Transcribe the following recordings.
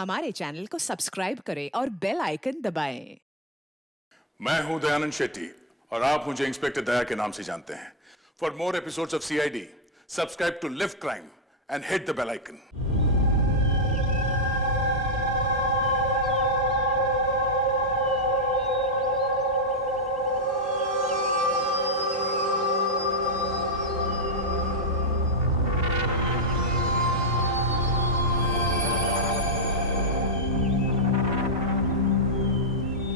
हमारे चैनल को सब्सक्राइब करें और बेल आइकन दबाएं। मैं हूं दयानंद शेट्टी और आप मुझे इंस्पेक्टर दया के नाम से जानते हैं। For more episodes of CID, subscribe to LIV Crime and hit the bell icon.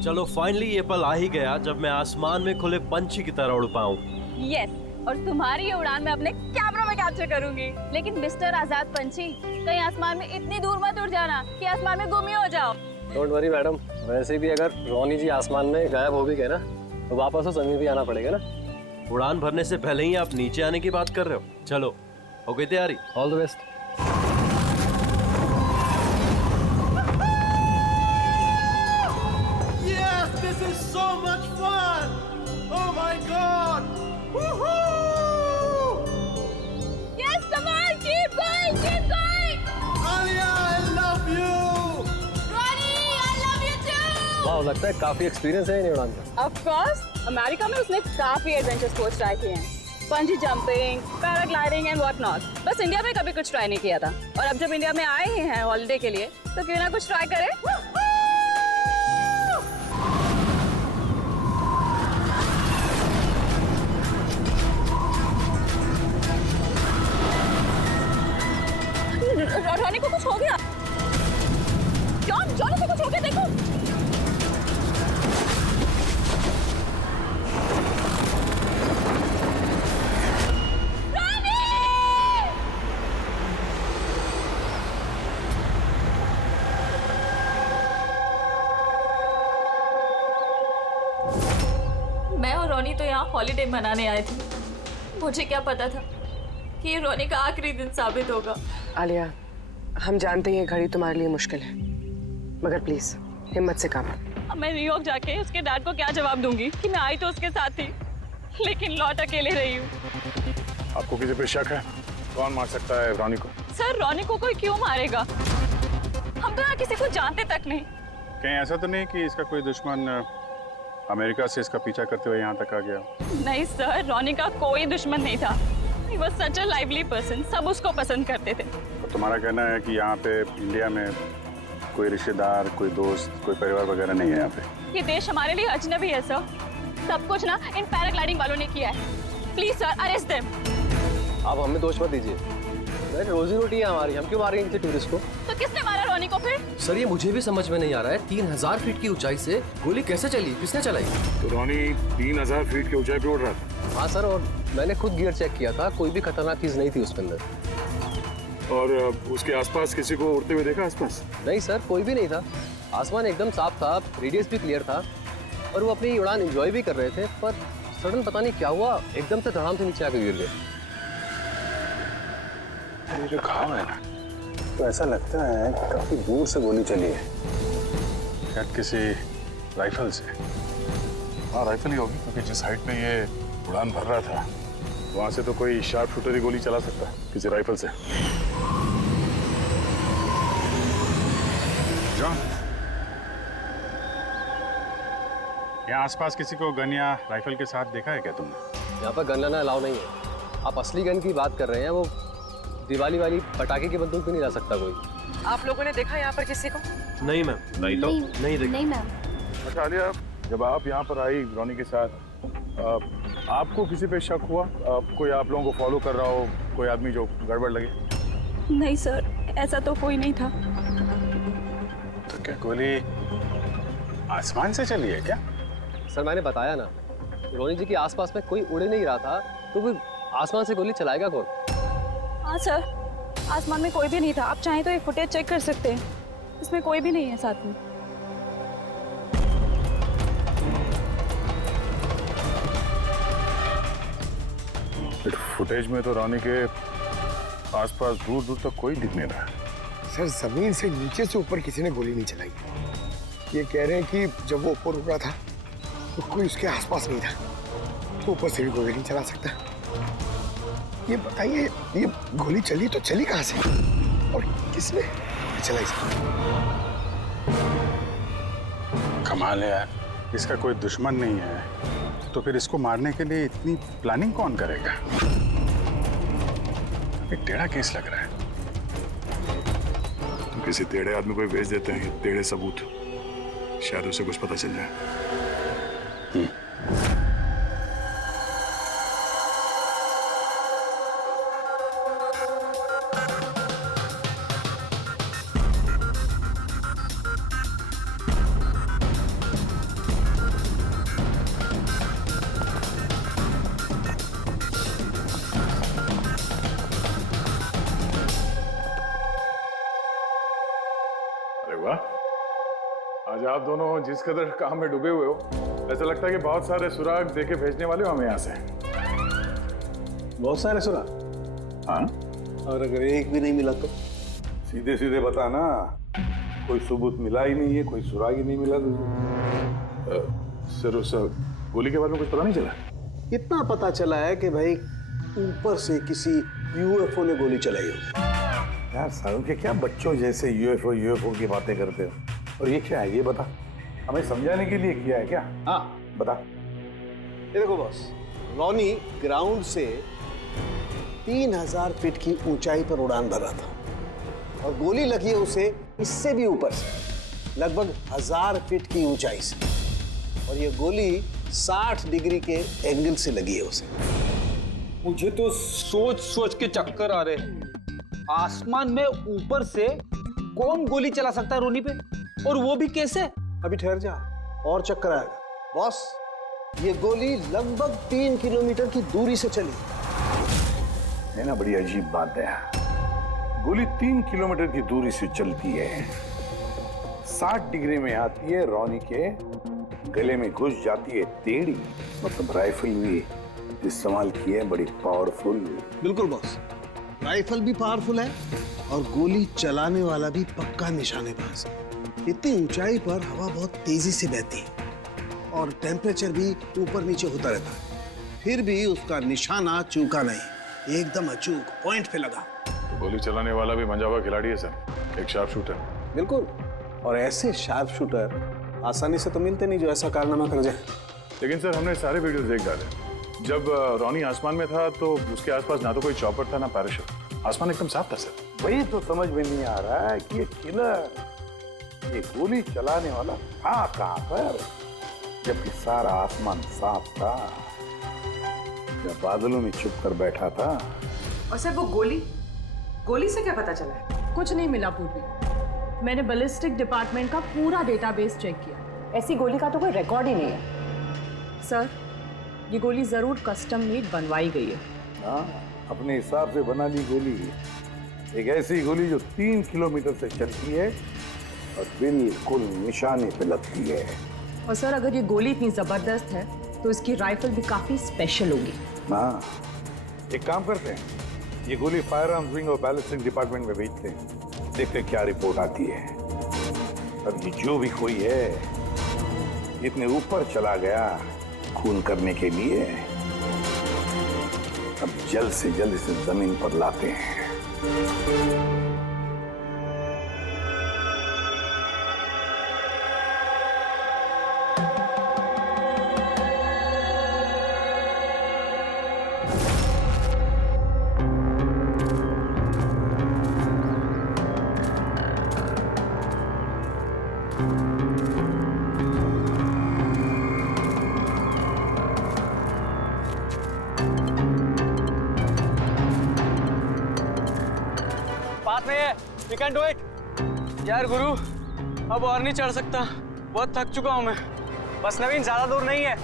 चलो फाइनली ये पल आ ही गया जब मैं आसमान में खुले पंछी की तरह उड़ पाऊं। यस, और तुम्हारी ये उड़ान मैं अपने कैमरा में कैप्चर करूंगी। लेकिन मिस्टर आजाद पंछी, कहीं आसमान में इतनी दूर मत उड़ जाना कि आसमान में गुम ही हो जाओ। डोंट वरी मैडम, वैसे भी अगर रोनी जी आसमान में गायब हो भी गए ना तो वापस तो जमीन भी आना पड़ेगा ना। उड़ान भरने से पहले ही आप नीचे आने की बात कर रहे हो। चलो, हो गई तैयारी? All the best. This is so much fun! Oh my God! Woohoo! Yes, come on, keep going, keep going. Alia, I love you! Ronnie, I love you too. वाह, लगता है काफी एक्सपीरियंस है इन उड़ान का। Of course, अमेरिका में उसने काफी एडवेंचर स्पोर्ट्स ट्राई किए हैं, पंजी jumping, paragliding and what not. बस इंडिया में कभी कुछ ट्राई नहीं किया था, और अब जब इंडिया में आए ही हैं हॉलिडे के लिए, तो क्यों ना कुछ ट्राई करें। रोनी को कुछ हो गया। जॉनी को कुछ हो गया, देखो। रोनी! मैं और रोनी तो यहाँ हॉलिडे मनाने आए थे। मुझे क्या पता था कि ये रोनी का आखिरी दिन साबित होगा। आलिया, हम जानते हैं ये घड़ी तुम्हारे लिए मुश्किल है, मगर प्लीज हिम्मत से काम लो। अब मैं न्यूयॉर्क जाके उसके डैड को क्या जवाब दूंगी कि मैं आई तो उसके साथ थी, लेकिन लौट अकेले रही हूँ। आपको किसी पे शक है? कौन मार सकता है रोनी को? सर, रोनी को कोई क्यों मारेगा? हम तो यहाँ किसी को जानते तक नहीं। कहीं ऐसा तो नहीं कि इसका कोई दुश्मन अमेरिका से इसका पीछा करते हुए यहाँ तक आ गया? नहीं सर, रोनी का कोई दुश्मन नहीं था। He was such a lively person, सब उसको पसंद करते थे। तो तुम्हारा कहना है कि यहाँ पे इंडिया में कोई रिश्तेदार, कोई दोस्त, कोई परिवार वगैरह नहीं है यहाँ पे? ये देश हमारे लिए अजनबी है सर। सब कुछ ना इन पैराग्लाइडिंग वालों ने किया है। Please sir, arrest them. आप हमें दोष मत दीजिए, रोजी रोटी है हमारी, हम क्यों मार रहे हैं इनसे टूरिस्ट को? तो किसने मारा रोनी को फिर? सर, ये मुझे भी समझ में नहीं आ रहा है। 3000 फीट की ऊंचाई से गोली कैसे चली? किसने चलाई? तो रोनी 3000 फीट की ऊंचाई पे उड़ रहा था? हाँ सर, और मैंने खुद गियर चेक किया था, कोई भी खतरनाक चीज नहीं थी उसके अंदर। और उसके आसपास किसी को उड़ते हुए देखा आसपास? नहीं सर, कोई भी नहीं था। आसमान एकदम साफ था, रेडियस भी क्लियर था, और वो अपनी उड़ान एंजॉय भी कर रहे थे। पर सडन पता नहीं क्या हुआ, एकदम से धड़ाम से नीचे आकर गिर गए। ये जो घाव है ना, तो ऐसा लगता है कि काफी दूर से गोली चली है, शायद किसी राइफल से। हाँ, राइफल ही होगी, क्योंकि जिस हाइट में ये उड़ान भर रहा था वहां से तो कोई शार्प शूटर ही गोली चला सकता है, किसी राइफल से। जॉन, यहाँ आसपास किसी को गन या राइफल के साथ देखा है क्या तुमने? यहाँ पर गन लेना अलाउ नहीं है। आप असली गन की बात कर रहे हैं, वो दिवाली वाली पटाखे की बंदूक भी नहीं ला सकता कोई। आप लोगों ने देखा यहाँ पर किसी को? नहीं मैम, नहीं तो नहीं देखा। नहीं मैम। अच्छा आलिया, जब आप यहाँ पर आई रोनी के साथ, आपको किसी पे शक हुआ? कोई आप लोगों को फॉलो कर रहा हो, कोई आदमी जो गड़बड़ लगे? नहीं सर, ऐसा तो कोई नहीं था। तो क्या गोली आसमान से चली है क्या? सर, मैंने बताया ना, रोनी जी के आसपास में कोई उड़ नहीं रहा था, तो फिर आसमान से गोली चलाएगा कौन? हाँ सर, आसमान में कोई भी नहीं था। आप चाहें तो ये फुटेज चेक कर सकते हैं, इसमें कोई भी नहीं है साथ में। फुटेज में तो रोनी के आसपास दूर दूर तक कोई दिख नहीं रहा। सर, जमीन से नीचे से ऊपर किसी ने गोली नहीं चलाई। ये कह रहे हैं कि जब वो ऊपर उड़ा था तो कोई उसके आसपास नहीं था, तो ऊपर से भी गोली नहीं चला सकता। ये बताइए, ये गोली चली तो चली कहाँ से और किसने चलाई सर। कमाल है यार, इसका कोई दुश्मन नहीं है तो फिर इसको मारने के लिए इतनी प्लानिंग कौन करेगा? एक टेढ़ा केस लग रहा है। तो किसी टेढ़े आदमी को भेज देते हैं, टेढ़े सबूत, शायद उसे कुछ पता चल जाए। अरे वाह, आज आप दोनों जिस कदर काम में डूबे हुए हो, ऐसा लगता है कि बहुत सारे सुराग देके भेजने वाले हो हमें यहाँ से। बहुत सारे सुराग? हाँ, और अगर एक भी नहीं मिला तो? सीधे सीधे बता ना, कोई सबूत मिला ही नहीं है, कोई सुराग ही नहीं मिला सर उस गोली के बारे में कुछ पता नहीं चला? इतना पता चला है कि भाई ऊपर से किसी यूएफओ ने गोली चलाई हो। यार सालों के क्या बच्चों जैसे यूएफओ की बातें करते हो? और ये क्या है, ये बता, हमें समझाने के लिए किया है क्या? हाँ बता। ये देखो बॉस, रॉनी ग्राउंड से 3000 फीट की ऊंचाई पर उड़ान भर रहा था और गोली लगी है उसे इससे भी ऊपर से, लगभग 1000 फीट की ऊंचाई से, और ये गोली 60 डिग्री के एंगल से लगी है उसे। मुझे तो सोच सोच के चक्कर आ रहे हैं। आसमान में ऊपर से कौन गोली चला सकता है रोनी पे, और वो भी कैसे? अभी ठहर जा, और चक्कर आएगा। बॉस, ये गोली लगभग 3 किलोमीटर की दूरी से चली है ना, बड़ी अजीब बात है। गोली 3 किलोमीटर की दूरी से चलती है, 60 डिग्री में आती है, रॉनी के गले में घुस जाती है टेढ़ी, मतलब राइफल भी इस्तेमाल की है, बड़ी पावरफुल। बिल्कुल बॉस, राइफल भी पावरफुल है और गोली चलाने वाला भी पक्का निशानेबाज। इतनी ऊंचाई पर हवा बहुत तेजी से बहती है और टेम्परेचर भी ऊपर नीचे होता रहता है, फिर भी उसका निशाना चूका नहीं, एकदम अचूक पॉइंट पे लगा। तो गोली चलाने वाला भी मंजा हुआ खिलाड़ी है सर, एक शार्प शूटर। बिल्कुल, और ऐसे शार्प शूटर आसानी से तो मिलते नहीं जो ऐसा कारनामा कर जाए। लेकिन सर हमने सारे वीडियोस देख डाले। जब रॉनी आसमान में था तो उसके आसपास ना तो कोई चॉपर था ना पैराशूट, आसमान एकदम साफ था सर। वही तो समझ में नहीं आ रहा है कि ये किलर, ये गोली चलाने वाला था कहां पर, जबकि सारा आसमान साफ था, या बादलों में छुप कर बैठा था। और सर वो गोली से क्या पता चला है? कुछ नहीं मिला पूर्वी। मैंने बैलिस्टिक डिपार्टमेंट का पूरा डेटाबेस चेक किया, ऐसी गोली का तो कोई रिकॉर्ड ही नहीं है। सर ये गोली जरूर कस्टम मेड बनवाई गई है। हाँ, अपने हिसाब से बना ली गोली, एक ऐसी गोली जो 3 किलोमीटर से चलती है और बिल्कुल निशाने पे लगती है। और सर अगर ये गोली इतनी जबरदस्त है तो इसकी राइफल भी काफी स्पेशल होगी। हाँ, एक काम करते हैं, ये गोली फायर आर्म्स विंग और बैलिस्टिक डिपार्टमेंट में भेजते हैं, देखते हैं क्या रिपोर्ट आती है। अब ये जो भी कोई है, इतने ऊपर चला गया खून करने के लिए, अब जल्द से जल्द इसे जमीन पर लाते हैं। पास में है, वी कैन डू इट। यार गुरु, अब और नहीं चढ़ सकता, बहुत थक चुका हूं मैं। बस नवीन, ज्यादा दूर नहीं है,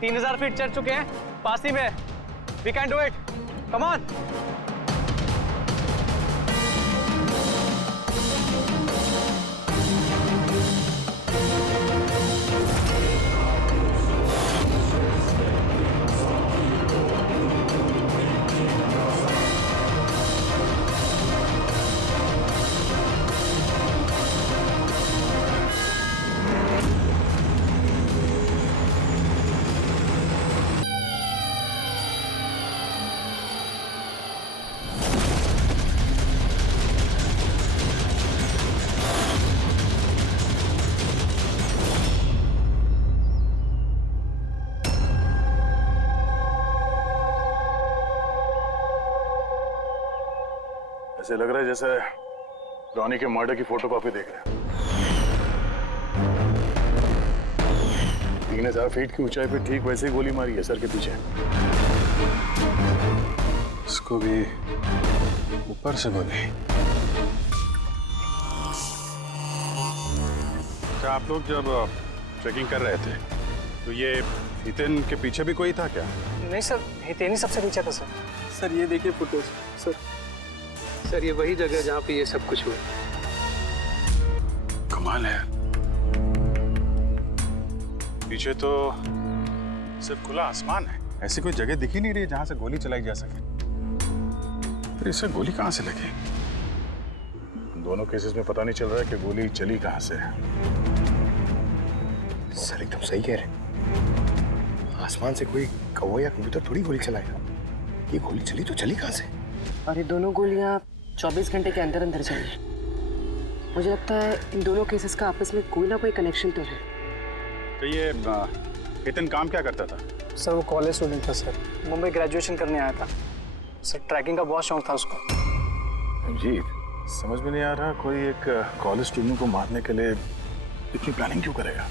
3000 फीट चढ़ चुके हैं, पास ही में। We can do it, come on. ऐसे लग रहा है जैसे रॉनी के मर्डर की फोटोकॉपी देख रहे हैं। 3000 फीट की ऊंचाई पे ठीक वैसे ही गोली मारी है सर के पीछे। इसको भी ऊपर से गोली। क्या आप लोग जब ट्रैकिंग कर रहे थे तो ये हितेन के पीछे भी कोई था क्या? नहीं सर, हितेन ही सबसे पीछे था सर। सर ये देखिए फुटेज। सर ये वही जगह जहाँ पे ये सब कुछ हुआ। कमाल है। पीछे तो सिर्फ खुला आसमान है, ऐसी कोई जगह दिख ही नहीं रही जहां से गोली चलाई जा सके। फिर इसे गोली कहां से लगी? दोनों केसेस में पता नहीं चल रहा है कि गोली चली कहां से है। सर एकदम सही कह रहे। आसमान से कोई कौवा या कबूतर थोड़ी गोली चलाएगा। ये गोली चली तो चली कहां से? और ये दोनों गोलियां 24 घंटे के अंदर अंदर चली। मुझे लगता है इन दोनों केसेस का आपस में कोई ना कोई कनेक्शन तो है। तो ये हितेन काम क्या करता था? सर वो कॉलेज स्टूडेंट था सर, मुंबई ग्रेजुएशन करने आया था सर। ट्रैकिंग का बहुत शौक था उसको। जी समझ में नहीं आ रहा, कोई एक कॉलेज स्टूडेंट को मारने के लिए इतनी प्लानिंग क्यों करेगा?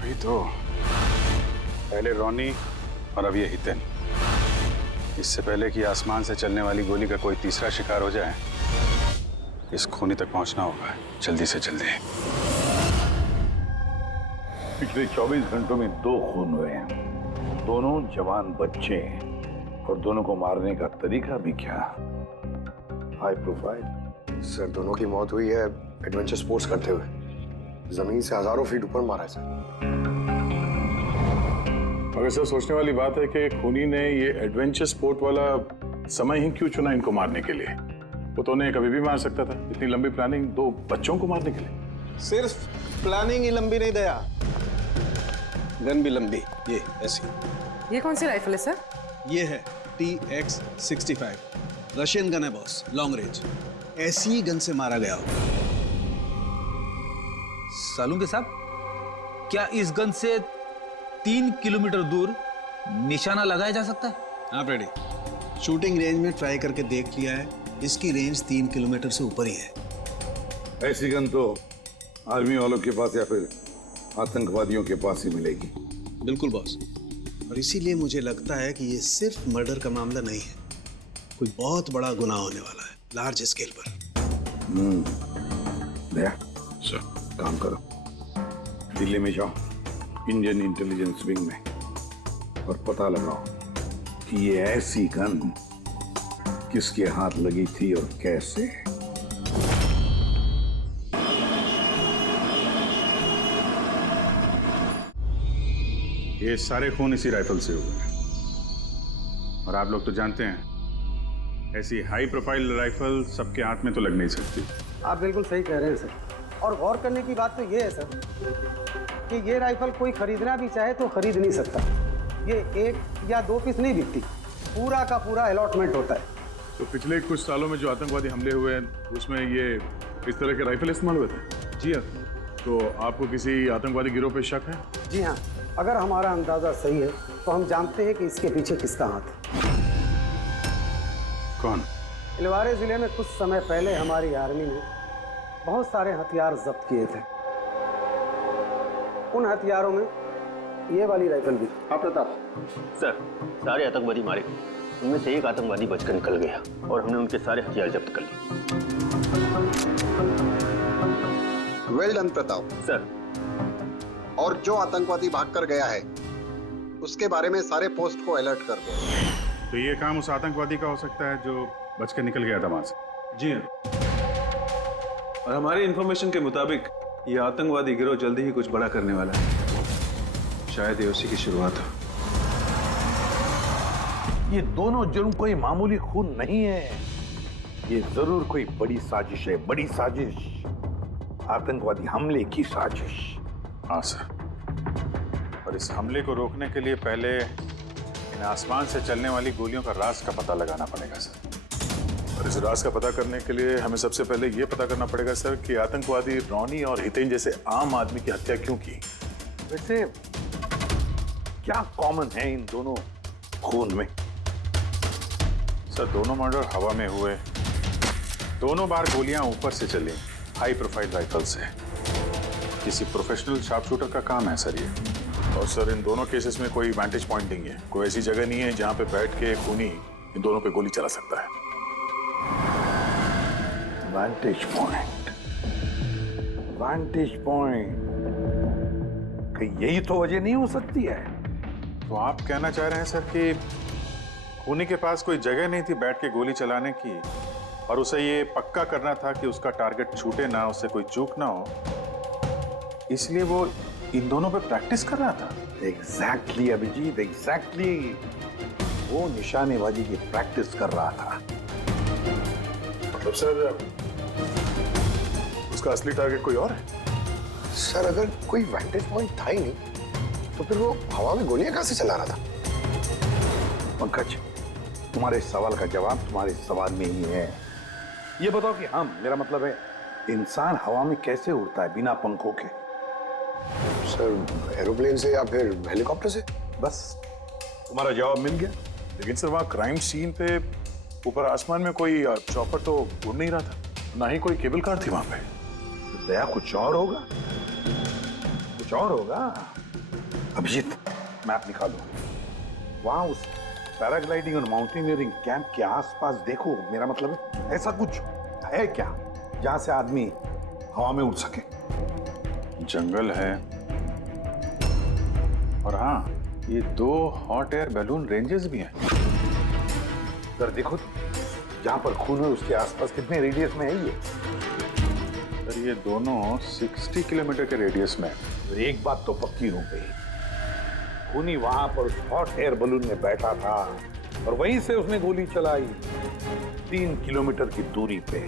वही तो, पहले रॉनी और अब ये हितेन। इससे पहले कि आसमान से चलने वाली गोली का कोई तीसरा शिकार हो जाए, इस खूनी तक पहुंचना होगा जल्दी से जल्दी। पिछले 24 घंटों में 2 खून हुए हैं, दोनों जवान बच्चे हैं, और दोनों को मारने का तरीका भी क्या हाई प्रोफाइल। सर दोनों की मौत हुई है एडवेंचर स्पोर्ट्स करते हुए। जमीन से हजारों फीट ऊपर मारा है सर। मगर सर सोचने वाली बात है कि खूनी ने ये एडवेंचर स्पोर्ट वाला समय ही क्यों चुना इनको मारने के लिए? वो तो उन्हें कभी भी मार सकता था। इतनी लंबी प्लानिंग 2 बच्चों को मारने के लिए। सिर्फ प्लानिंग ही लंबी नहीं दया, गन भी लंबी। ये ऐसी। ये कौन सी राइफल है सर? ये है TX-65, रशियन गन है बॉस, लॉन्ग रेंज। ऐसी ही गन से मारा गया हो। सालुंके साहब, क्या इस गन से 3 किलोमीटर दूर निशाना लगाया जा सकता है? हाँ रेडी, शूटिंग रेंज में ट्राई करके देख लिया है, इसकी रेंज 3 किलोमीटर से ऊपर ही है। ऐसी गन तो आर्मी वालों के पास या फिर आतंकवादियों के पास ही मिलेगी। बिल्कुल बॉस, और इसीलिए मुझे लगता है कि ये सिर्फ मर्डर का मामला नहीं है, कोई बहुत बड़ा गुनाह होने वाला है, लार्ज स्केल पर। दया सर, काम करो, दिल्ली में जाओ इंडियन इंटेलिजेंस विंग में, और पता लगाओ कि ये ऐसी गन किसके हाथ लगी थी और कैसे। ये सारे खून इसी राइफल से हुए हैं, और आप लोग तो जानते हैं ऐसी हाई प्रोफाइल राइफल सबके हाथ में तो लग नहीं सकती। आप बिल्कुल सही कह रहे हैं सर। और गौर करने की बात तो ये है सर कि ये राइफल कोई खरीदना भी चाहे तो खरीद नहीं सकता। ये 1 या 2 पीस नहीं बिकती, पूरा का पूरा अलॉटमेंट होता है। तो पिछले कुछ सालों में जो आतंकवादी हमले हुए हैं उसमें ये इस तरह के राइफल इस्तेमाल हुए थे? जी हाँ। तो आपको किसी आतंकवादी गिरोह पे शक है? जी हाँ, अगर हमारा अंदाजा सही है तो हम जानते हैं कि इसके पीछे किसका हाथ है। कौन? इलवारे जिले में कुछ समय पहले हमारी आर्मी ने बहुत सारे हथियार जब्त किए थे। उन हथियारों में ये वाली राइफल भी। हाँ प्रताप सर, सारे आतंकवादी मारे गए, उनमें से एक आतंकवादी बचकर निकल गया और हमने उनके सारे हथियार जब्त कर लिए। Well done Pratap sir. और जो आतंकवादी भागकर गया है उसके बारे में सारे पोस्ट को अलर्ट कर दो। तो ये काम उस आतंकवादी का हो सकता है जो बचकर निकल गया था वहां से? जी हाँ, और हमारी इंफॉर्मेशन के मुताबिक ये आतंकवादी गिरोह जल्दी ही कुछ बड़ा करने वाला है। शायद ये उसी की शुरुआत हो। ये दोनों जुर्म कोई मामूली खून नहीं है, ये जरूर कोई बड़ी साजिश है, बड़ी साजिश, आतंकवादी हमले की साजिश। हाँ सर, और इस हमले को रोकने के लिए पहले इन आसमान से चलने वाली गोलियों का राज का पता लगाना पड़ेगा सर। और इस राज का पता करने के लिए हमें सबसे पहले ये पता करना पड़ेगा सर कि आतंकवादी रॉनी और हितेन जैसे आम आदमी की हत्या क्यों की। वैसे क्या कॉमन है इन दोनों खून में? सर दोनों मर्डर हवा में हुए, दोनों बार गोलियां ऊपर से चली, हाई प्रोफाइल राइफल से। किसी प्रोफेशनल शार्प शूटर का काम है सर ये। और सर इन दोनों केसेस में कोई वैंटेज पॉइंट नहीं है, कोई ऐसी जगह नहीं है जहां पे बैठ के खूनी इन दोनों पे गोली चला सकता है। वैंटेज पॉइंट, वैंटेज पॉइंट, कहीं यही तो वजह नहीं हो सकती है? तो आप कहना चाह रहे हैं सर कि खूनी के पास कोई जगह नहीं थी बैठ के गोली चलाने की, और उसे ये पक्का करना था कि उसका टारगेट छूटे ना, उससे कोई चूक ना हो, इसलिए वो इन दोनों पे प्रैक्टिस कर रहा था। Exactly Abhijeet, exactly. वो निशानेबाजी की प्रैक्टिस कर रहा था। मतलब सर उसका असली टारगेट कोई और है? सर अगर कोई वैंटेज पॉइंट था ही नहीं तो फिर वो हवा में गोलियां कहां से चला रहा था? पंकज, तुम्हारे सवाल का जवाब तुम्हारे सवाल में ही है। ये बताओ कि मेरा मतलब है इंसान हवा में कैसे उड़ता है बिना पंखों के? सर एरोप्लेन से या फिर हेलीकॉप्टर से। बस तुम्हारा जवाब मिल गया। लेकिन सर वहाँ क्राइम सीन पे ऊपर आसमान में कोई चॉपर तो उड़ नहीं रहा था, ना ही कोई केबल कार थी वहां पे। तो दया कुछ और होगा, कुछ और होगा। अभिजीत, मैप निकालो। वहां उस पैराग्लाइडिंग और माउंटेनियरिंग कैंप के आसपास देखो। मेरा मतलब है ऐसा कुछ है क्या जहां से आदमी हवा में उड़ सके? जंगल है, और हाँ, ये 2 हॉट एयर बैलून रेंजेस भी हैं। सर देखो तो, जहां पर खून है उसके आसपास कितने रेडियस में है ये? सर ये दोनों 60 किलोमीटर के रेडियस में। तो एक बात तो पक्की हो गई, खूनी वहां पर उस हॉट एयर बलून में बैठा था और वहीं से उसने गोली चलाई 3 किलोमीटर की दूरी पे।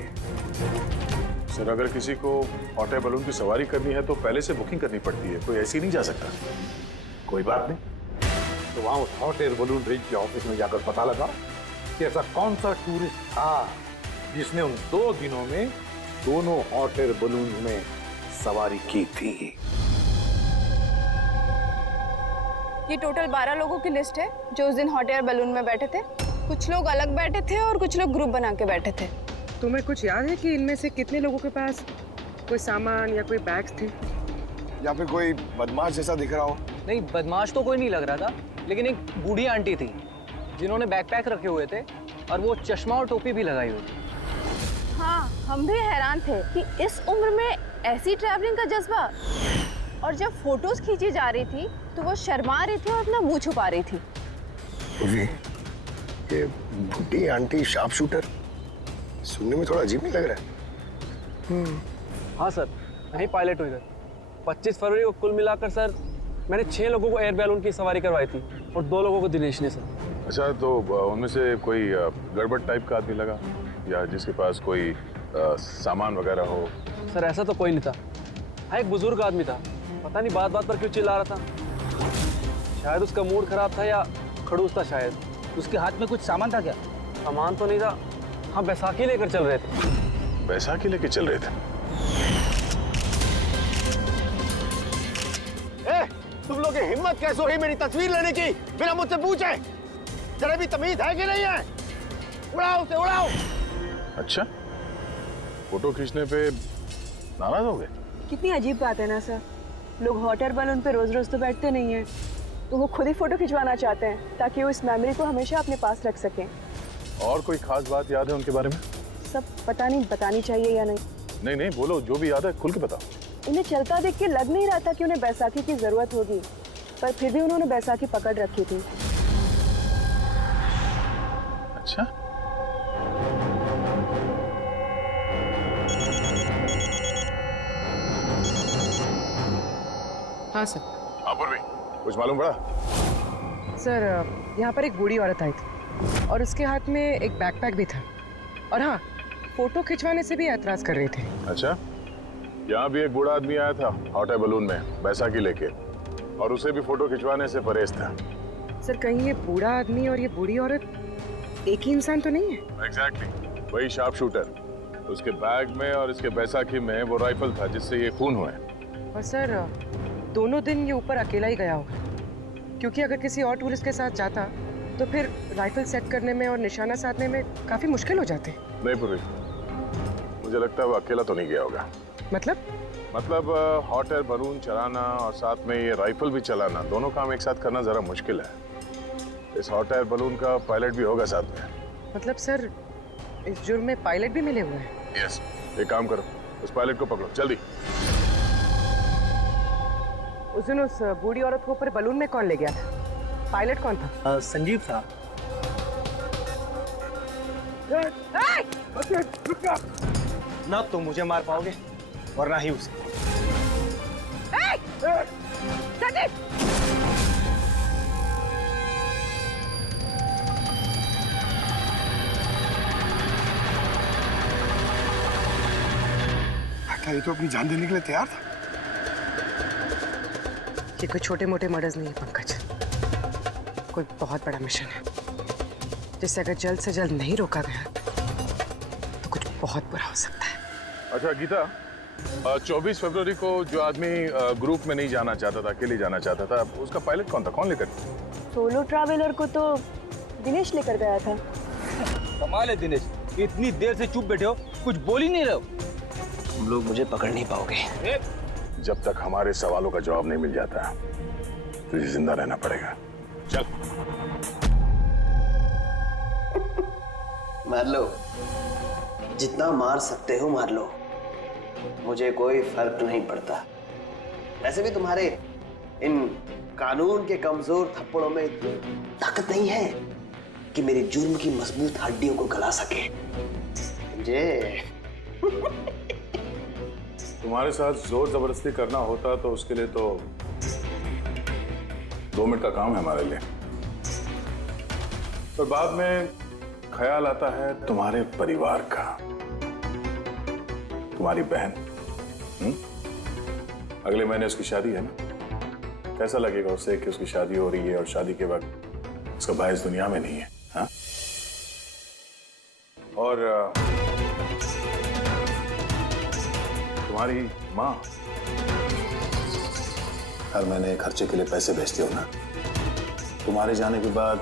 सर अगर किसी को हॉट एयर बैलून की सवारी करनी है तो पहले से बुकिंग करनी पड़ती है, कोई ऐसी नहीं जा सकता। कोई बात नहीं, तो वहां उस हॉट एयर बलून रेंज के ऑफिस में जाकर पता लगा कि ऐसा कौन सा टूरिस्ट था जिसने उन 2 दिनों में दोनों हॉट एयर बलून में सवारी की थी। ये टोटल 12 लोगों की लिस्ट है जो उस दिन हॉट एयर बैलून में बैठे थे। कुछ लोग अलग बैठे थे और कुछ लोग ग्रुप बना के बैठे थे। तुम्हें कुछ याद है कि इनमें से कितने लोगों के पास कोई सामान या कोई बैग्स थे? या फिर कोई बदमाश जैसा दिख रहा हो? नहीं, बदमाश तो कोई नहीं लग रहा था, लेकिन एक बूढ़ी आंटी थी जिन्होंने बैकपैक रखे हुए थे और वो चश्मा और टोपी भी लगाई हुई थी। हाँ, हम भी हैरान थे कि इस उम्र में ऐसी ट्रैवलिंग का जज्बा। और जब फोटोज खींची जा रही थी तो वो शर्मा रही थी और अपना मुंह छुपा रही थी। ये बुढ़ी आंटी शार्प शूटर, सुनने में थोड़ा अजीब नहीं लग रहा है? हाँ सर, मैं ही पायलट हूँ इधर। 25 फरवरी को कुल मिलाकर सर मैंने 6 लोगों को एयर बैलून की सवारी करवाई थी और 2 लोगों को दिनेश ने सर। अच्छा, तो उनमें से कोई गड़बड़ टाइप का आदमी लगा या जिसके पास कोई सामान वगैरह हो? सर ऐसा तो कोई नहीं था। हाँ, एक बुजुर्ग आदमी था, पता नहीं बात बात पर क्यों चिल्ला रहा था। शायद उसका मूड खराब था या खड़ूस था शायद। उसके हाथ में कुछ सामान था क्या? सामान तो नहीं था। हाँ, बैसाखी लेकर चल रहे थे। बैसाखी लेकर चल रहे थे? तुम लोग की हिम्मत कैसे हुई मेरी तस्वीर लेने की बिना मुझसे पूछे? जरा भी तमीज है कि नहीं है? उड़ाओ उसे, उड़ाओ। अच्छा, फोटो खींचने पे नाराज हो गए? कितनी अजीब बात है ना सर। लोग हॉट एयर बैलून पे रोज रोज तो बैठते नहीं हैं, तो वो खुद ही फोटो खिंचवाना चाहते हैं ताकि वो इस मेमोरी को हमेशा अपने पास रख सकें। और कोई खास बात याद है उनके बारे में? सब पता नहीं बतानी चाहिए या नहीं। नहीं नहीं, बोलो, जो भी याद है खुल के बताओ। उन्हें चलता देख के लग नहीं रहा था कि उन्हें बैसाखी की जरूरत होगी, पर फिर भी उन्होंने बैसाखी पकड़ रखी थी। अच्छा, हाँ सर। हाँ पूर्वी, कुछ मालूम पड़ा? सर यहाँ पर एक बूढ़ी औरत आई थी और उसके हाथ में एक बैकपैक भी था, और हाँ, फोटो खिंचवाने से भी ऐतराज कर रही थी। अच्छा, यहाँ भी एक बूढ़ा आदमी आया था हॉट एयर बलून में बैसाखी लेके, और उसे भी फोटो खिंचवाने से परहेज था। सर कहीं ये बूढ़ा आदमी और ये बूढ़ी औरत एक ही इंसान तो नहीं है? एग्जैक्टली, वही शार्प शूटर। उसके बैग में और इसके बैसाखी में वो राइफल था जिससे ये खून हुए। और सर दोनों दिन ये ऊपर अकेला ही गया होगा, क्योंकि अगर किसी और टूरिस्ट के साथ जाता तो फिर राइफल सेट करने में और निशाना साधने में काफी मुश्किल हो जाते। नहीं पूरी, मुझे लगता है वो अकेला तो नहीं गया होगा। मतलब हॉट एयर बलून चलाना और साथ में ये राइफल भी चलाना, दोनों काम एक साथ करना जरा मुश्किल है। इस हॉट एयर बलून का पायलट भी होगा साथ में। मतलब सर, इस जुर्म में पायलट भी मिले हुए हैं? यस। एक काम करो, उस पायलट को पकड़ो जल्दी। उस दिन उस बूढ़ी औरत को ऊपर बलून में कौन ले गया था? पायलट कौन था? संजीव था। ना तुम मुझे मार पाओगे और ना ही उसे। ये तो अपनी जान देने के लिए तैयार था। ये कोई छोटे मोटे मर्डर्स नहीं है पंकज, कोई बहुत बड़ा मिशन है जिसे अगर जल्द से जल्द नहीं रोका गया तो कुछ बहुत बुरा हो सकता है। अच्छा गीता, 24 फरवरी को जो आदमी ग्रुप में नहीं जाना चाहता था, अकेले जाना चाहता था, उसका पायलट कौन था? कौन लेकर? सोलो ट्रैवलर को तो दिनेश लेकर गया था। कमाल है दिनेश, इतनी देर से चुप बैठे हो, कुछ बोल ही नहीं रहे हो। तुम लोग मुझे पकड़ नहीं पाओगे। जब तक हमारे सवालों का जवाब नहीं मिल जाता तुझे जिंदा रहना पड़ेगा। चल। मार लो, जितना मार सकते हो मार लो, मुझे कोई फर्क नहीं पड़ता। वैसे भी तुम्हारे इन कानून के कमजोर थप्पड़ों में इतनी ताकत नहीं है कि मेरी जुर्म की मजबूत हड्डियों को गला सके। समझे? तुम्हारे साथ जोर जबरदस्ती करना होता तो उसके लिए तो 2 मिनट का काम है हमारे लिए, पर बाद में ख्याल आता है तुम्हारे परिवार का, तुम्हारी बहन। अगले महीने उसकी शादी है ना, कैसा लगेगा उसे कि उसकी शादी हो रही है और शादी के वक्त उसका भाई इस दुनिया में नहीं है? हाँ? और तुम्हारी माँ हर महीने खर्चे के लिए पैसे भेजती हो ना, तुम्हारे जाने के बाद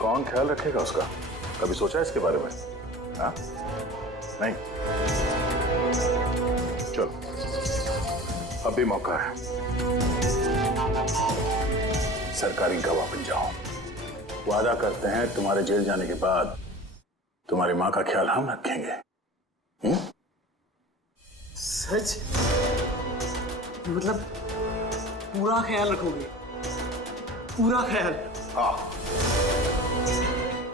कौन ख्याल रखेगा उसका? कभी सोचा है इसके बारे में? हाँ? नहीं? चलो, अब भी मौका है, सरकारी गवाह बन जाओ। वादा करते हैं तुम्हारे जेल जाने के बाद तुम्हारी माँ का ख्याल हम रखेंगे। सच? मतलब पूरा ख्याल रखोगे? पूरा ख्याल? हाँ,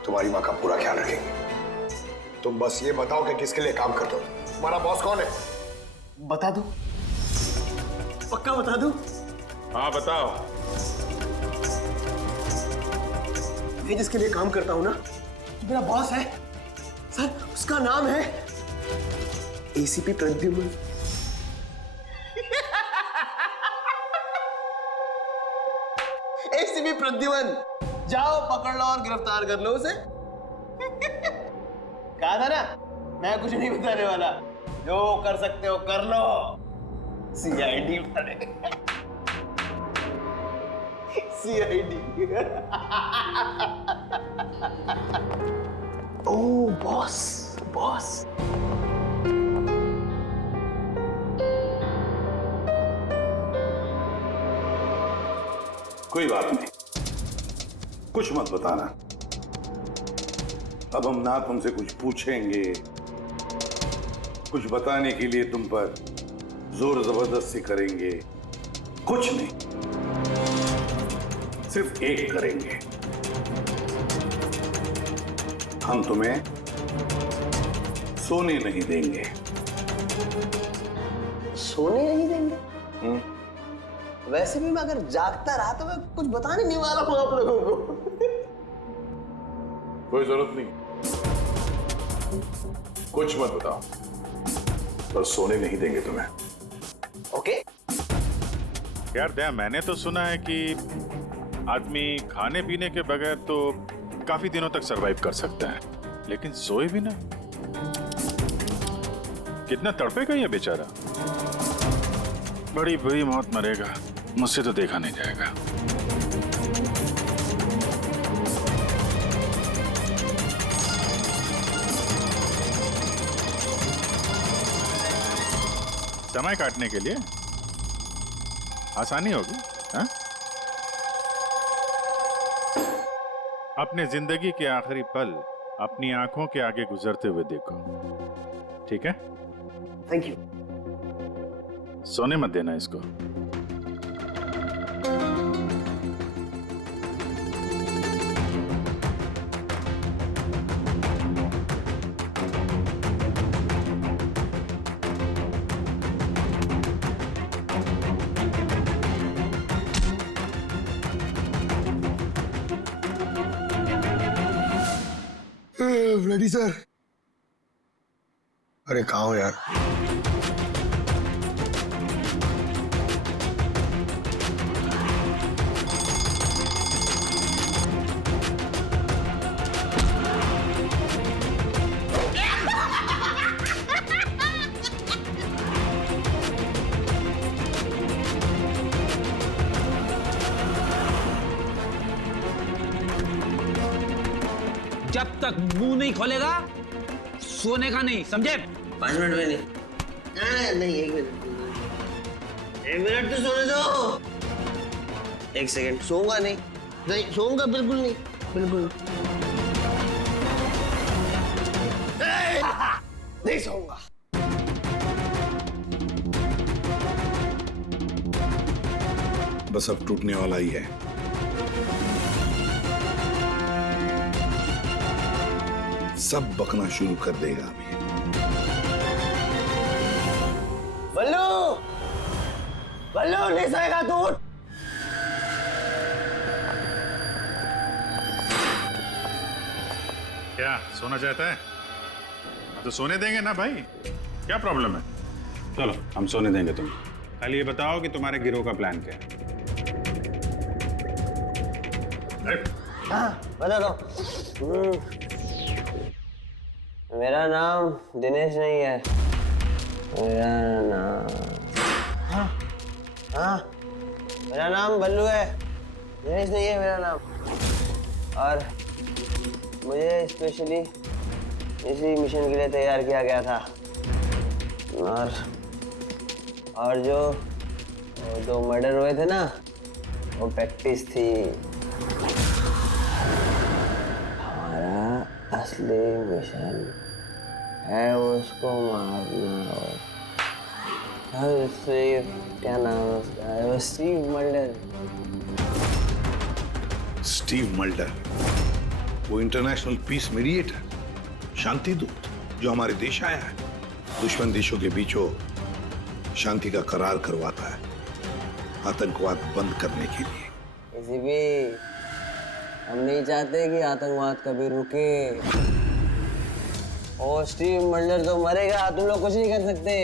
तुम्हारी माँ का पूरा ख्याल रखेंगे। तुम बस ये बताओ कि किसके लिए काम करते हो? तुम्हारा बॉस कौन है? बता दो, पक्का बता दो? हाँ बताओ। मैं जिसके लिए काम करता हूं ना, मेरा बॉस है सर, उसका नाम है एसीपी प्रद्युमन। एसीपी प्रद्युमन, जाओ पकड़ लो और गिरफ्तार कर लो उसे। कहा था ना, मैं कुछ नहीं बताने वाला, जो कर सकते हो कर लो। सीआईडी वाले। सीआईडी। ओ बॉस, बॉस। कोई बात नहीं, कुछ मत बताना। अब हम ना तुमसे कुछ पूछेंगे, कुछ बताने के लिए तुम पर जोर जबरदस्ती करेंगे, कुछ नहीं, सिर्फ एक करेंगे, हम तुम्हें सोने नहीं देंगे। सोने नहीं देंगे? वैसे भी मैं अगर जागता रहा तो मैं कुछ बताने नहीं वाला हूं आप लोगों को। कोई जरूरत नहीं, कुछ मत बताओ, पर सोने नहीं देंगे तुम्हें। ओके? यार दया, मैंने तो सुना है कि आदमी खाने पीने के बगैर तो काफी दिनों तक सरवाइव कर सकता है, लेकिन सोए भी ना, कितना तड़पेगा ये बेचारा। बड़ी बुरी मौत मरेगा, मुझसे तो देखा नहीं जाएगा। समय काटने के लिए आसानी होगी। हाँ? अपने जिंदगी के आखिरी पल अपनी आंखों के आगे गुजरते हुए देखो, ठीक है? Thank you. सोने मत देना इसको। Ready sir. अरे कहाँ हो यार? जब तक मुंह नहीं खोलेगा सोने का नहीं, समझे? 5 मिनट में नहीं। नहीं 1 मिनट। 1 मिनट तो सोने दो। 1 सेकंड। सोऊंगा नहीं। नहीं सोऊंगा बिल्कुल नहीं, बिल्कुल नहीं सोऊंगा। बस अब टूटने वाला ही है। सब बकना शुरू कर देगा अभी। बल्लू, बल्लू नहीं सोएगा तू। क्या सोना चाहता है? तो सोने देंगे ना भाई, क्या प्रॉब्लम है? चलो हम सोने देंगे तुम्हें। खाली ये बताओ कि तुम्हारे गिरोह का प्लान क्या है? हाँ बता दो। मेरा नाम दिनेश नहीं है। मेरा नाम हाँ मेरा नाम बल्लू है, दिनेश नहीं है मेरा नाम। और मुझे स्पेशली इसी मिशन के लिए तैयार किया गया था। और जो 2 मर्डर हुए थे ना, वो प्रैक्टिस थी। हमारा असली मिशन है उसको मारना। और क्या नाम है उसका? Steve Mulder. स्टीव मल्डर, वो इंटरनेशनल पीस मीडिएटर, शांति दूत जो हमारे देश आया है, दुश्मन देशों के बीचों शांति का करार करवाता है, आतंकवाद बंद करने के लिए। किसी भी हम नहीं चाहते कि आतंकवाद कभी रुके। और स्टीव मल्डर तो मरेगा, तुम लोग कुछ नहीं कर सकते।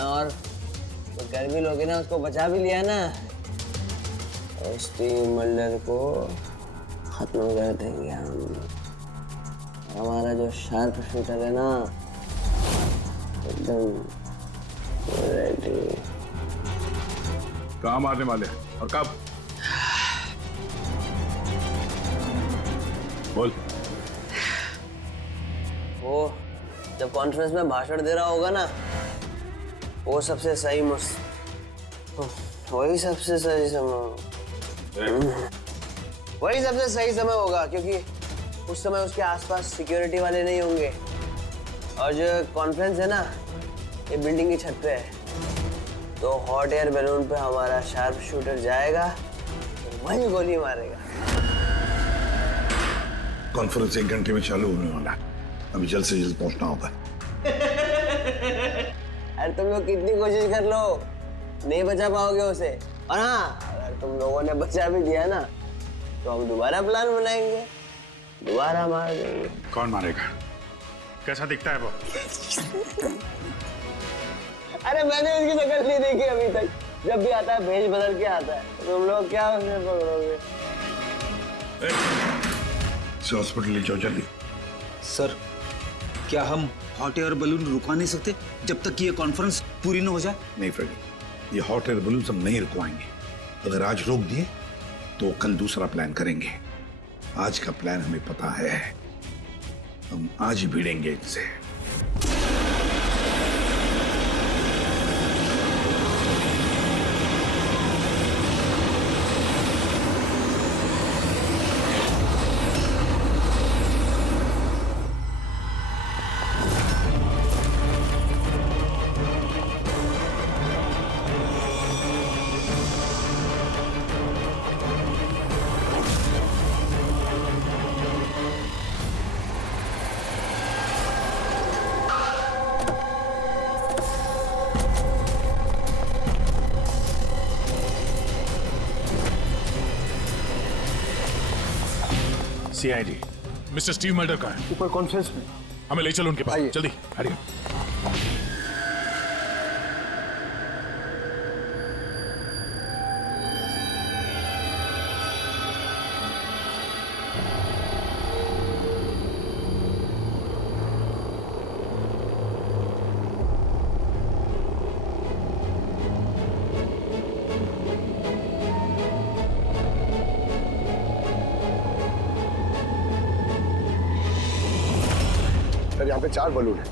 और तो कर भी लोगे ना, उसको बचा भी लिया ना, और स्टीव मल्डर को खत्म कर देंगे हम। हमारा जो शार्प शूटर है ना, एकदम रेडी। कहाँ मारने वाले हैं और कब? बोल। वो जब कॉन्फ्रेंस में भाषण दे रहा होगा ना, वो सबसे सही वही सबसे सही समय वही सबसे सही समय होगा, क्योंकि उस समय उसके आसपास सिक्योरिटी वाले नहीं होंगे। और जो कॉन्फ्रेंस है ना, ये बिल्डिंग की छत पे है, तो हॉट एयर बैलून पे हमारा शार्प शूटर जाएगा, तो वही गोली मारेगा। कॉन्फ्रेंस 1 घंटे में चालू होने वाला है, अभी जल्द से जल्द पहुंचना होगा। अरे तुम लोग कितनी कोशिश कर लो, नहीं बचा पाओगे उसे। और हाँ, अगर तुम लोगों ने बचा भी दिया ना, तो हम दोबारा प्लान बनाएंगे, दोबारा मार देंगे। कौन मारेगा? कैसा दिखता है वो? अरे मैंने उसकी शक्ल नहीं देखी अभी तक। जब भी आता है भेष बदल के आता है। तुम लोग क्या उसमें पकड़ोगे? हॉस्पिटल ले जाओ जल्दी। सर, क्या हम हॉट एयर बलून रुकवा नहीं सकते जब तक ये कॉन्फ्रेंस पूरी न हो जाए? नहीं फ्रेडी, ये हॉट एयर बलून हम नहीं रुकवाएंगे। अगर आज रोक दिए तो कल दूसरा प्लान करेंगे। आज का प्लान हमें पता है, हम आज ही भिड़ेंगे इनसे। सीआईडी। मिस्टर स्टीव मर्डर कहाँ है? ऊपर कॉन्फ्रेंस में। हमें ले चलो उनके पास, जल्दी हरिए। सर यहाँ पे 4 बलून है,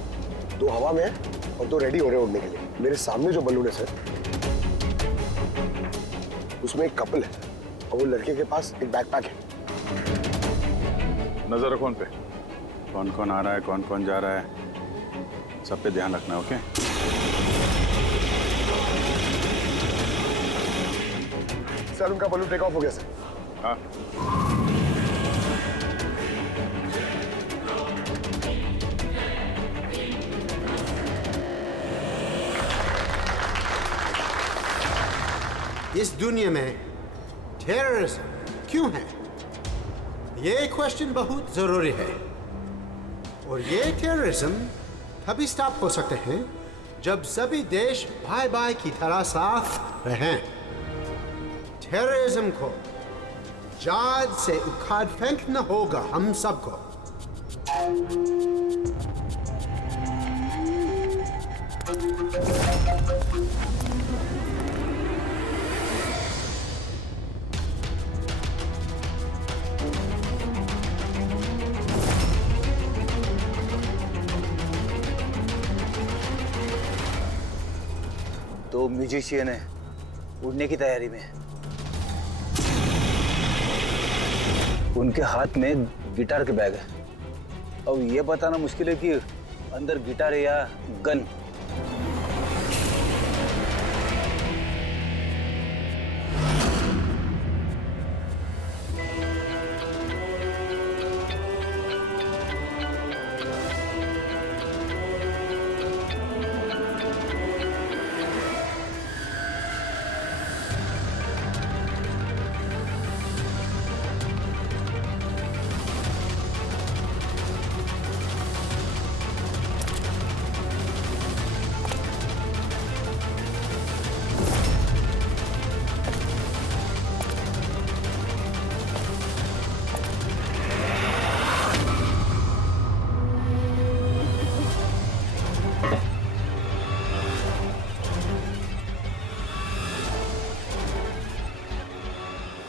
2 हवा में है और 2 रेडी हो रहे हैं उड़ने के लिए। मेरे सामने जो बलून है सर, उसमें एक कपल है और वो लड़के के पास एक बैकपैक है। नजर रखो उन पे, कौन कौन आ रहा है, कौन कौन जा रहा है, सब पे ध्यान रखना। ओके सर उनका बलून टेक ऑफ हो गया सर। हाँ इस दुनिया में टेररिज्म क्यों है, ये क्वेश्चन बहुत जरूरी है। और ये टेररिज्म तभी स्टॉप हो सकते हैं जब सभी देश भाई भाई की तरह साथ रहें। टेररिज्म को जड़ से उखाड़ फेंकना होगा हम सबको। तो म्यूजिशियन है, उड़ने की तैयारी में है। उनके हाथ में गिटार के बैग है। अब ये बताना मुश्किल है कि अंदर गिटार है या गन।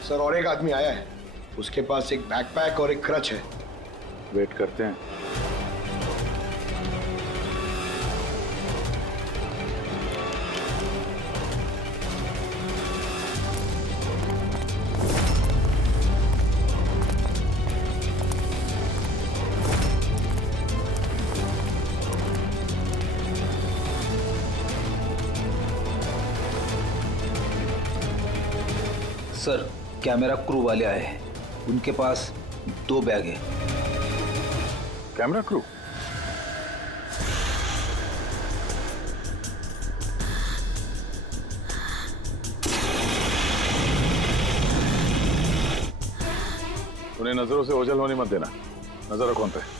सर और एक आदमी आया है, उसके पास एक बैकपैक और एक क्रच है। वेट करते हैं। सर कैमरा क्रू वाले आए हैं, उनके पास 2 बैग है। Camera crew? उन्हें नजरों से ओझल होने मत देना, नजर रखो उन पे।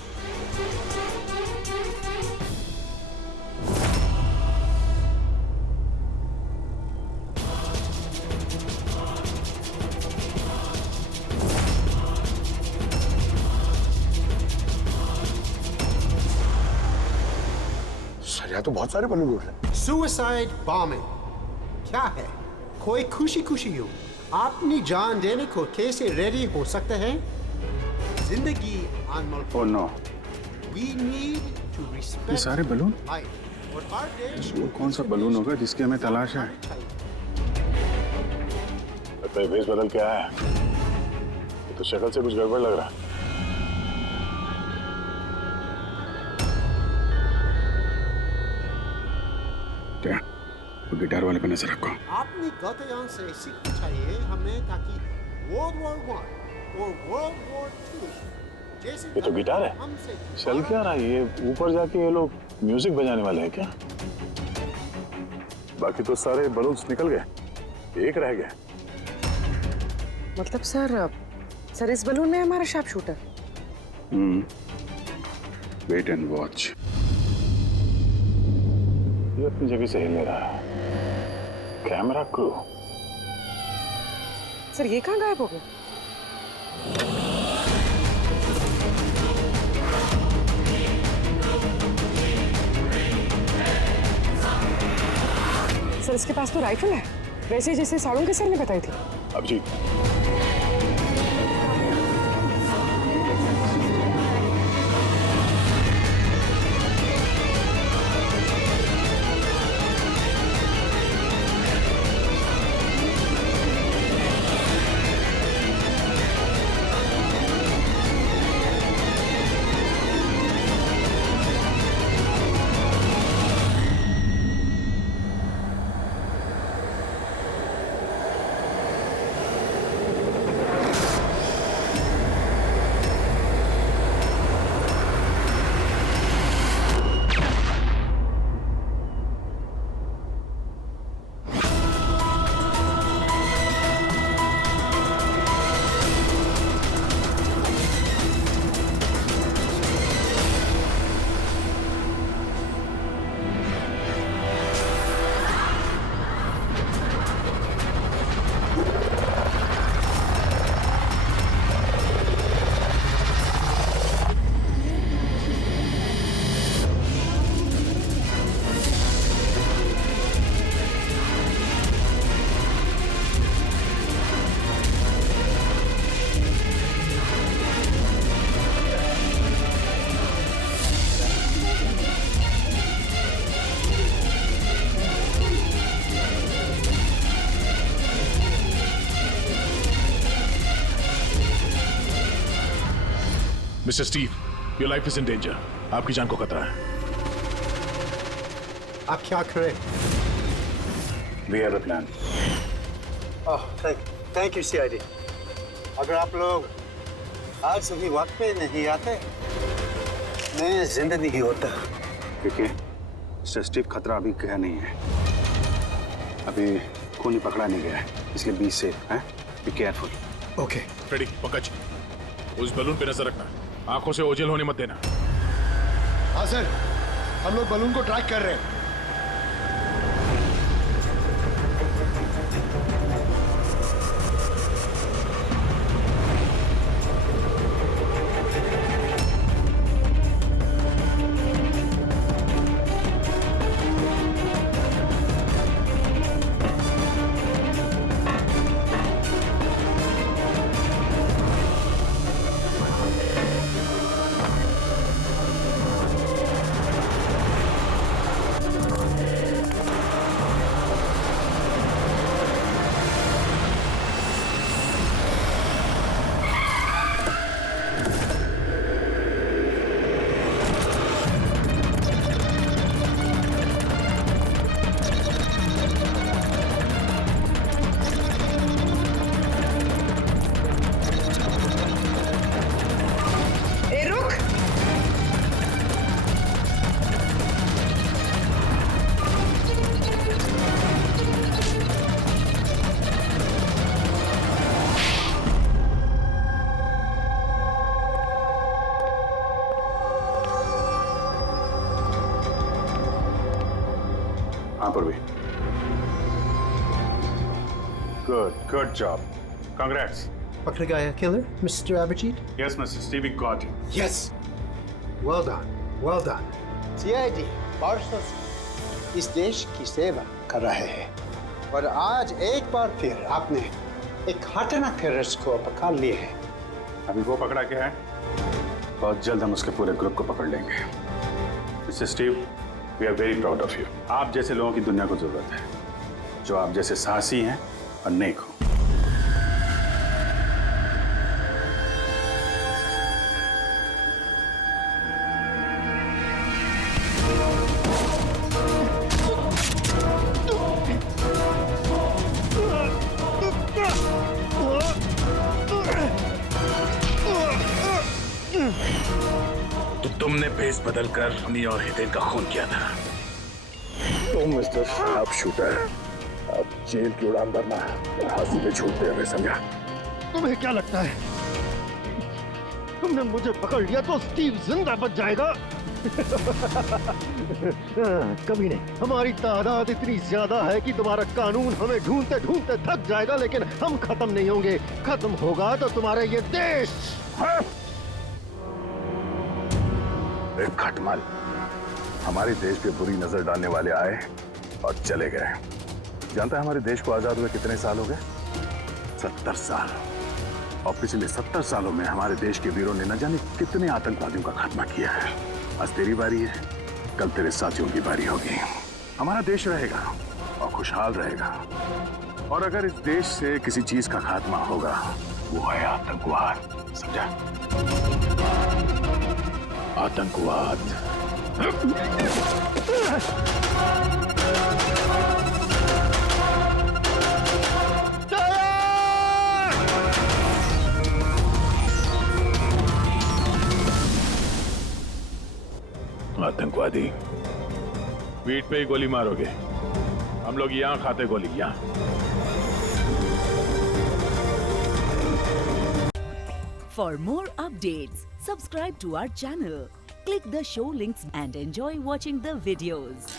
यहाँ तो बहुत सारे बलून उड़ रहे हैं। सुसाइड बॉम्बिंग क्या है? कोई खुशी खुशी हो अपनी जान देने को कैसे रेडी हो सकते हैं? जिंदगी अनमोल। Oh no, We need to respect ये सारे बलून? life। और हर देश वो कौन सा बलून होगा जिसकी हमें तलाश है? लगता है भेष बदल के आया है। ये तो शक्ल से कुछ गड़बड़ लग रहा है। क्या? वो गिटार वाले पे नजर रखो। अपनी गलतियों से सीखना चाहिए हमें, ताकि World War I और World War II जैसे ये तो गिटार है। चल क्या रहा है ये? ऊपर जाके ये लोग म्यूजिक बजाने वाले हैं क्या? बाकी तो सारे बलून्स निकल गए, एक रह गया। मतलब सर इस बलून में हमारा sharp shooter. Wait and watch. ये अपनी जगह से हिल रहा है। Camera crew. सर ये कहाँ गायब हो गए? सर इसके पास तो राइफल है, वैसे जैसे साड़ू सर ने बताई थी। Abhijeet, mister Steve, your life is in danger. आपकी जान को खतरा है। आप क्या करें? We have a plan. Thank you CID. अगर आप लोग आज सही वक्त पे नहीं आते, मैं जिंदा नहीं होता। देखिए, मिस्टर स्टीव, खतरा अभी गया नहीं है। अभी खून ही पकड़ा नहीं गया है, इसलिए बी सेफ है। Be careful. Okay. Freddy, Pankaj, उस बलून पे नजर रखना, आंखों से ओझल होने मत देना। हाँ सर, हम लोग बलून को ट्रैक कर रहे हैं। हाँ पूर्वी, गुड जॉब, कांग्रेट्स। पकड़ गया killer, mister Abhijeet? Yes, Mr. Steve, we got him. Yes. Well done. Well done. CID बरसों से इस देश की सेवा कर रहे हैं और आज एक बार फिर आपने एक खतरनाक टेररिस्ट को पकड़ लिए हैं। अभी वो पकड़ा क्या है? बहुत जल्द हम उसके पूरे ग्रुप को पकड़ लेंगे। Mister Steve, we are very proud of you. आप जैसे लोगों की दुनिया को जरूरत है, जो आप जैसे साहसी हैं और नेक हो। तो तुमने भेस बदलकर अपनी और हितेन का खून किया था। तुम मिस्टर शार्प शूटर, अब जेल की उड़ान भरना फांसी पे छूटते हुए समझा। तुम्हें क्या लगता है तुमने मुझे पकड़ लिया तो स्टीव जिंदा बच जाएगा। कभी नहीं। हमारी तादाद इतनी ज्यादा है कि तुम्हारा कानून हमें ढूंढते ढूंढते थक जाएगा, लेकिन हम खत्म नहीं होंगे। खत्म होगा तो तुम्हारे ये देश। एक खटमल हमारे देश पे बुरी नजर डालने वाले आए और चले गए। जानता है हमारे देश को आजाद हुए कितने साल हो गए? 70 साल। और पिछले 70 सालों में हमारे देश के वीरों ने न जाने कितने आतंकवादियों का खात्मा किया है। आज तेरी बारी है, कल तेरे साथियों की बारी होगी। हमारा देश रहेगा और खुशहाल रहेगा। और अगर इस देश से किसी चीज का खात्मा होगा, वो है आतंकवाद। समझा? आतंकवाद। आतंकवादी पीठ पे ही गोली मारोगे? हम लोग यहां खाते गोली, यहां। For more updates, subscribe to our channel, click the show links and enjoy watching the videos.